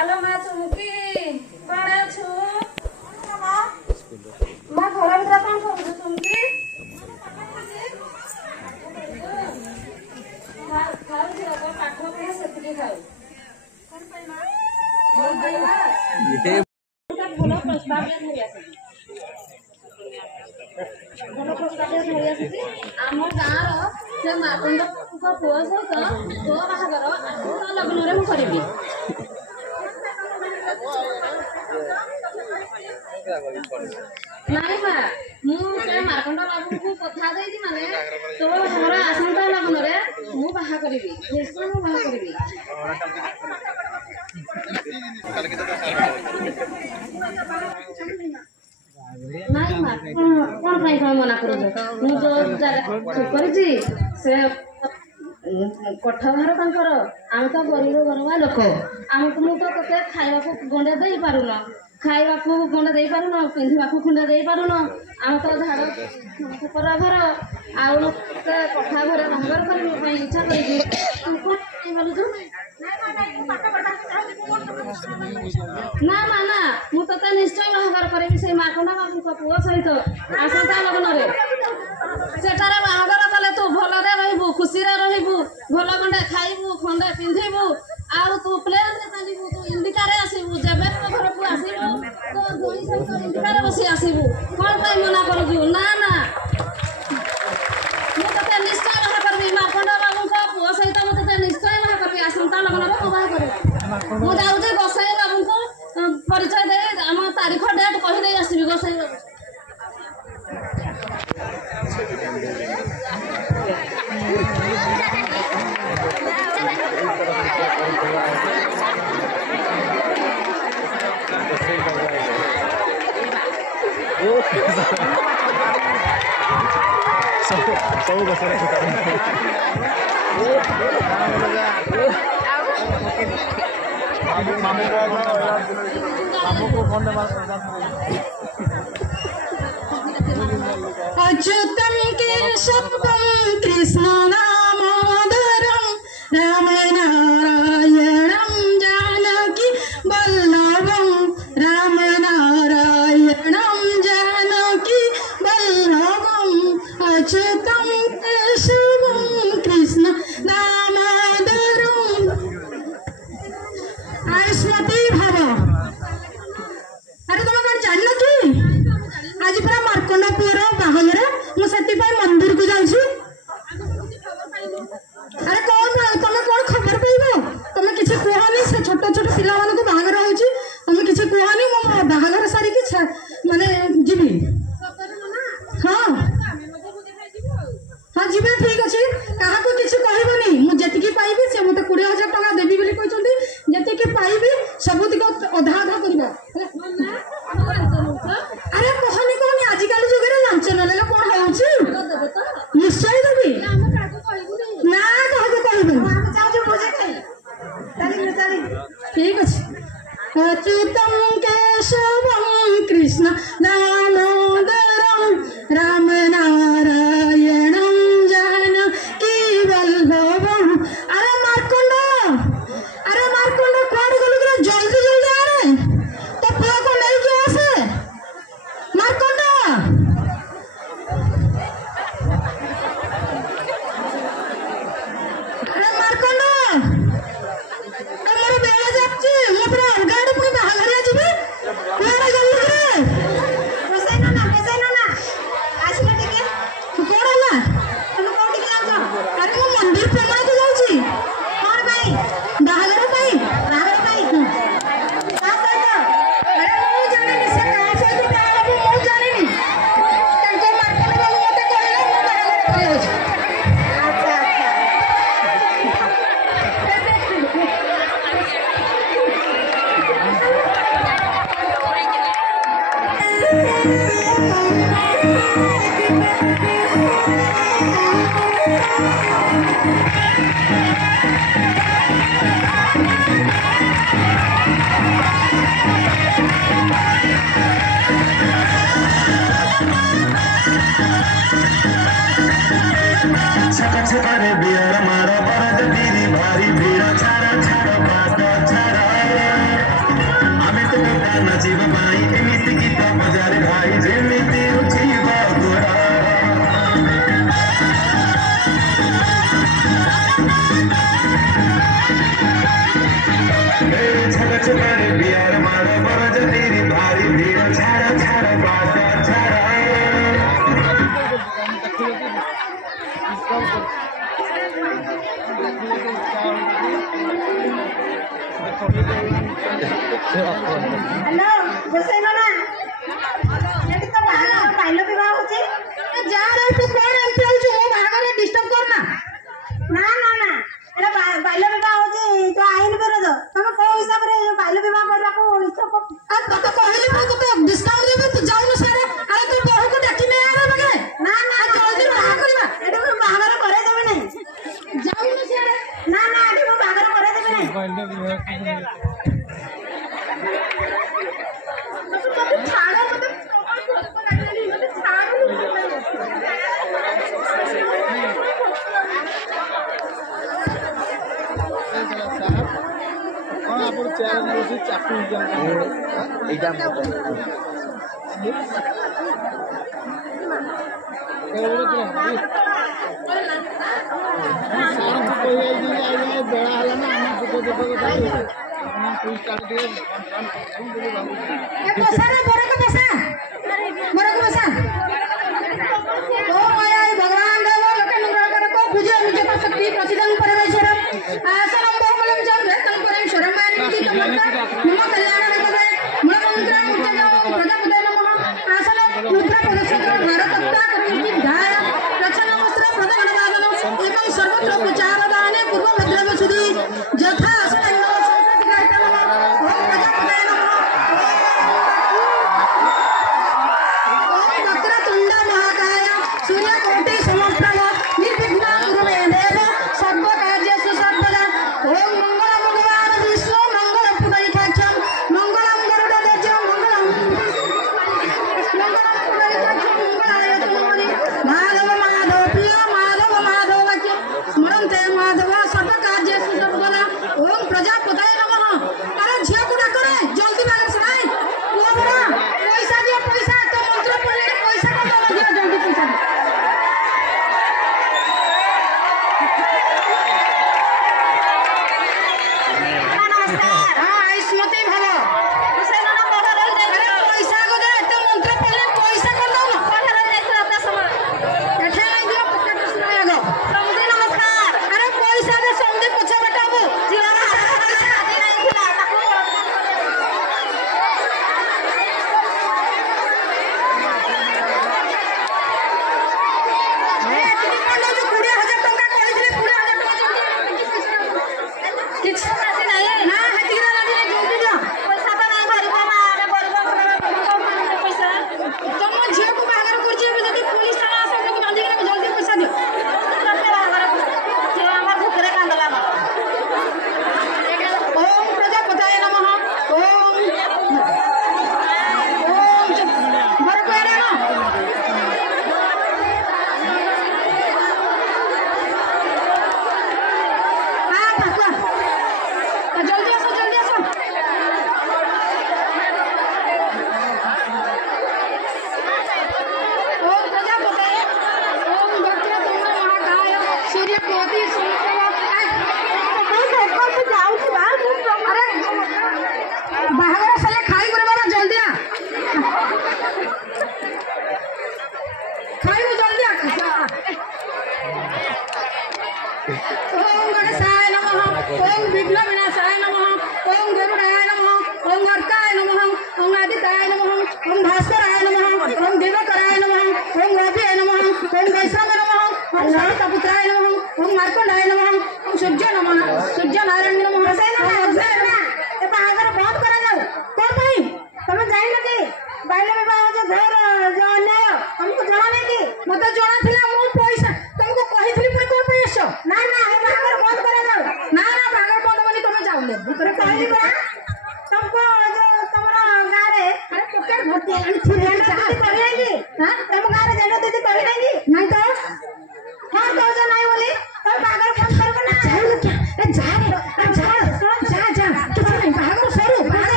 आलो मा चुमुकी कणे छु मा घर भीतर कौन करू चुमुकी खाऊ छी को पाठ पढे सेति खाऊ कोन पई मा मोर देवा ये भलो प्रस्ताव धरि आसी भलो प्रस्ताव धरि आसी आम गाँव से मातंग पुओ सहित तो बाहागर आसंता लग्न रे मु करिबी नानी मा मु से मार्कंड बाबू को कथा देई माने तो हमरा आसंता लग्न रे मु बाहा करिबी निश्चय मु बाहा करिबी नानी मा कोन पई मना करू मु तो करिछि से कठघर तांकर आम तो गरीब गरवा लोक आम तुम तो ते खाइबा को गंडे देई पारुन खाइबा को गंडे देई पारुन पिंधिबा को खुंडे देई पारुन आम तो झाड़ खपरा घर आउ ते कठा घर बाहर करबे पई इच्छा करिछि तू कोन बोलु तू ना ना ना मु तो निश्चय बाहर करबी से माखंडा बाबू को पुओ सहित आसंता लग्न रे सेटारे बाहर कले तू भलरे रहबू खुशी रे रहबू भल खंडे खाइबू खंडे पिंधिबू आउ तू प्लेन रे चलिबू तू इंडिका रे आसीबू जेबे तो घर को आसीबू तो जोई सहित इंडिका रे बसी आसीबू कोन पई मना करजू ना ना मु तो निश्चय बाहर करबी माखंडा बाबू को पुओ सहित मु तो निश्चय बाहर करबी आसंता लग्न रे मु बाहर करबी मु जाउजे गोसाई बाबू को परिचय दे हम तारीख डेट कहि दे आसीबी गोसाई बाबू सब बसरे मामू को फोन अच्युतम केशवम कृष्ण दामोदरम राम नारायणम जानकी वल्लभम राम नारायणम जानकी वल्लभम अच्युतम केशवम कृष्ण दामोदरम आयुष्मती भाव अरे तुम कौन जान कि आज पूरा मार्कंडा पुअर बाहागर मुझे मंदिर को जाऊँ अरे कौन तुम कौन खबर पाइब तुम किसी कहनी से छोट छोट पिला मान बाहागर हो तुम किसी कहनी मो बाहागर सारिकी माने जीवी हाँ हाँ जी ठीक अच्छे क्या किसी कहबनी मुझे पाइबी से मत 20,000 टका देवी बोली कहते जी पाइबी सबुतिक अधा अधा करवा अरे कहनी कहनी आजिकल जुगे लांच ना कौन हो निश्चय देवी ना ठीक अच्छे अच्युतम केशवम कृष्ण दामोदरम राम नारायणम जानकी वल्लभम अरे मार्कंड कुआड़ गलु कि जल्दी जल्दी आरे तो पुआ को लेके आसे मार्कंड अरे मार्कंड तमर बेला जाछि मु पूरा गाड़ी पुनी बाहर आजिबे कुआड़ गलु रे बसाई ना आसिले टिके कोन होला तुम कोठी के आछो अरे मु मंदिर प्रमाण को जाउछि कोन भाई बाहर भाई का कहता अरे मु जाने से का से बाहर मु जाने नी तंको मार्कंड बाबू मते कहले मु बाहर करियो अच्छा छक छक रे बियर मारो बरद बीरी भारी भीड़ छाड़ा तू कौन एमती होछु मो बाहागर डिस्टर्ब करना ना ना ना एला बाल्य विवाह होची तो आईन विरोध तुम को हिसाब रे बाल्य विवाह करला को इच्छा को आ तो कहली मो तो डिस्काउंट देबे तू जाउनु सारे अरे तू बहू को डाकी नै आबे बगे ना ना जल्दी बाहा करबा एटा को बाहागर करे देबे नै जाउनु सारे ना ना एटा को बाहागर करे देबे नै बाल्य विवाह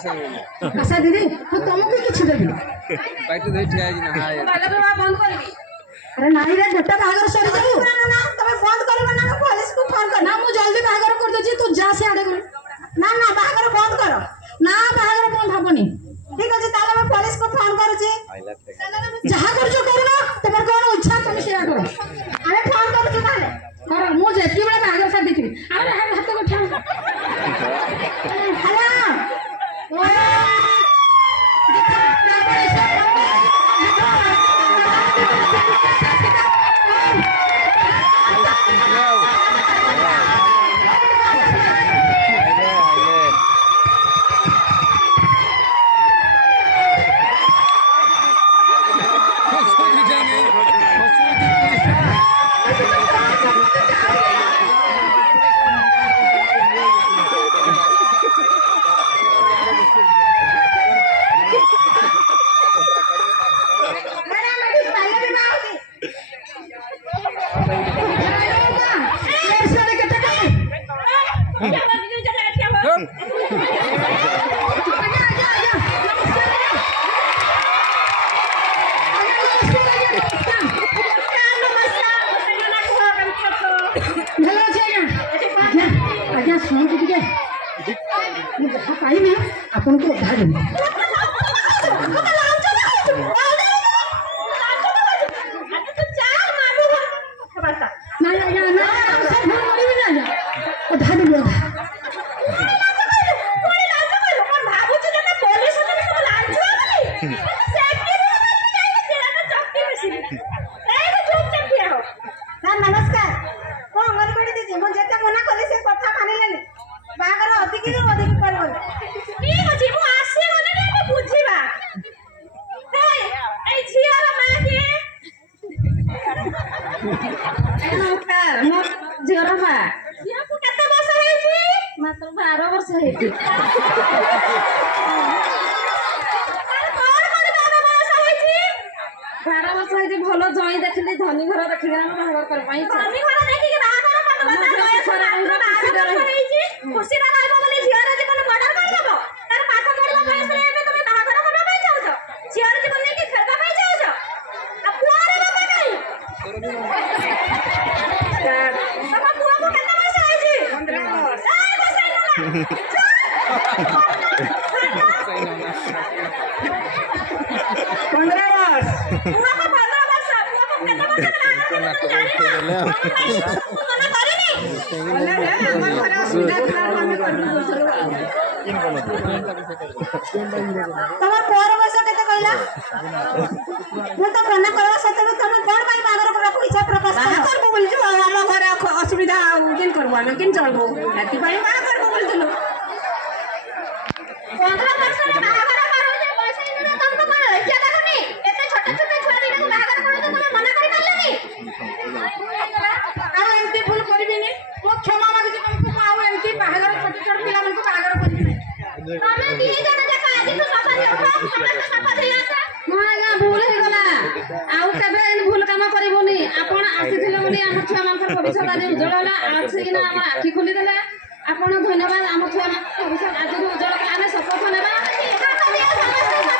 छाड़ो मत आशा दीदी तुमको किसी देवी अरे नाई रे बेटा बाहर सरी जाऊ ना तमे बंद करबो ना पुलिस को फोन कर ना मु जल्दी बाहर कर दे तू जा से आडे ना ना बाहर बंद कर ना बाहर बंद हबनी ठीक अछि ताले मैं पुलिस को फोन करू छी जहाँ कर करो तुम कौन इच्छा तुम से करो ଆମେ ଫୋନ୍ କରୁଛୁ ତାହେଲେ कर मु जेती बेले बाहर साथ देखी अरे हाथ को उठा ହ୍ୟାଲୋ ମ୍ୟାଡ଼ାମ୍ ଏଠି ବାଲ୍ୟ ବିବାହ ହଉଛି आज्ञा शुणु टे जहाँ पाइबे आपन को उधार देवी ना आज्ञा ना सब फोन करी ना आज्ञा उधार देवी ନମସ୍କାର ମୁଁ ଅଙ୍ଗନବାଡ଼ି ଦିଦି ମୁଁ ଯେତେ ମନା କଲି ସେ କଥା ମାନିଲେନି ବାହାଘର ଅଧିକରୁ ଅଧିକ କରିବନି ଠିକ ଅଛି ମୁଁ ଆସି ଗଲେ ଆମେ ବୁଝିବା ଏଇ ଝିଅର ମା କିଏ ନମସ୍କାର ମୋ ଝିଅର ମା ଝିଅକୁ କେତେ ବର୍ଷ ହେଇଛି ମାତ୍ର 12 ବର୍ଷ ହେଇଛି କଣ କଣ ବାବା ବୟସ ହେଇଛି 12 ବର୍ଷ ହେଇଛି ଭଲ ଜଇଁ ଦେଖିଲି ଧନୀ ଘର ଦେଖିକି ଆମେ ବାହାଘର କରିବା ପାଇଁ ଇଚ୍ଛା। ସ୍ୱାମୀ ଘର ଦେଖିକି ବାହାଘର କରିଦବ ତା ବୟସ ମାତ୍ର 12 ବର୍ଷ ହେଇଛି ଖୁସିରେ ରହିବ ବୋଲି ଝିଅର ଜୀବନ ମର୍ଡର କରିଦବ ତାର ପାଠ ପଢିବା ବୟସରେ ଏବେ ତମେ ବାହାଘର କରିବା ପାଇଁ ଚାହୁଁଛ ଝିଅର ଜୀବନ ନେଇକି ଖେଳିବା ପାଇଁ ଚାହୁଁଛ ଆଉ ପୁଅର ବାପା କାଇଁ ତମ ପୁଅକୁ କେତେ ବର୍ଷ ହେଇଛି 15 ବର୍ଷ ତମର ପୁଅର ବୟସ କେତେ କହିଲା ମୁଁ ତ ମନା କରିବା ସତ୍ତ୍ୱେ ତମେ କଣ ପାଇଁ ବାହାଘର କରିବାକୁ ଇଚ୍ଛା ପ୍ରକାଶ करबो बोलछु हम घर असुविधा केन करबो हम केन चलबो हेती पई बा करबो बोलथलो 15 ବର୍ଷରେ ବାହାଘର କରୁଛ ବୟସ ହେଇଗଲା ତମକୁ କଣ ଲଜ୍ଜା ଲାଗୁନି ଏତେ ଛୋଟ ଛୋଟ ଛୁଆ ଦିଟାକୁ ବାହାଘର କରୁଛ ତମେ ମନା କରିପାରିଲନି ଆଉ ଏମତି ଭୁଲ କରିବିନି ମୁଁ କ୍ଷମା ମାଗୁଛି ତମକୁ ଆଉ ଏମତି ବାହାଘର ଛୋଟ ଛୋଟ ପିଲା ମାନଙ୍କୁ ବାହାଘର କରିବିନି ତମେ ଦି ଜଣ ଯାକ ଆଜିଠୁ ସଫା ଦିଅ ସମସ୍ତେ ସଫା ଦେଇ ଆସ ହଁ ଆଜ୍ଞା ଭୁଲ ହେଇଗଲା ଆଉ କେବେ ଏମିତି ଭୁଲ କାମ କରିବୁନି ଆପଣ ଆସିଥିଲେ ବୋଲି ଆମ ଛୁଆ ମାନଙ୍କର ଭବିଷ୍ୟତ ଆଜି ଉଜ୍ଜଳ ହେଲା ଆସିକିନା ଆମର ଆଖି ଖୋଲିଦେଲେ ଆପଣ ଧନ୍ୟବାଦ ଆମ ଛୁଆ ମାନଙ୍କ ଭବିଷ୍ୟତ ଆଜି ଉଜ୍ଜଳ ଆମେ ଶପଥ ନେବା ସମସ୍ତେ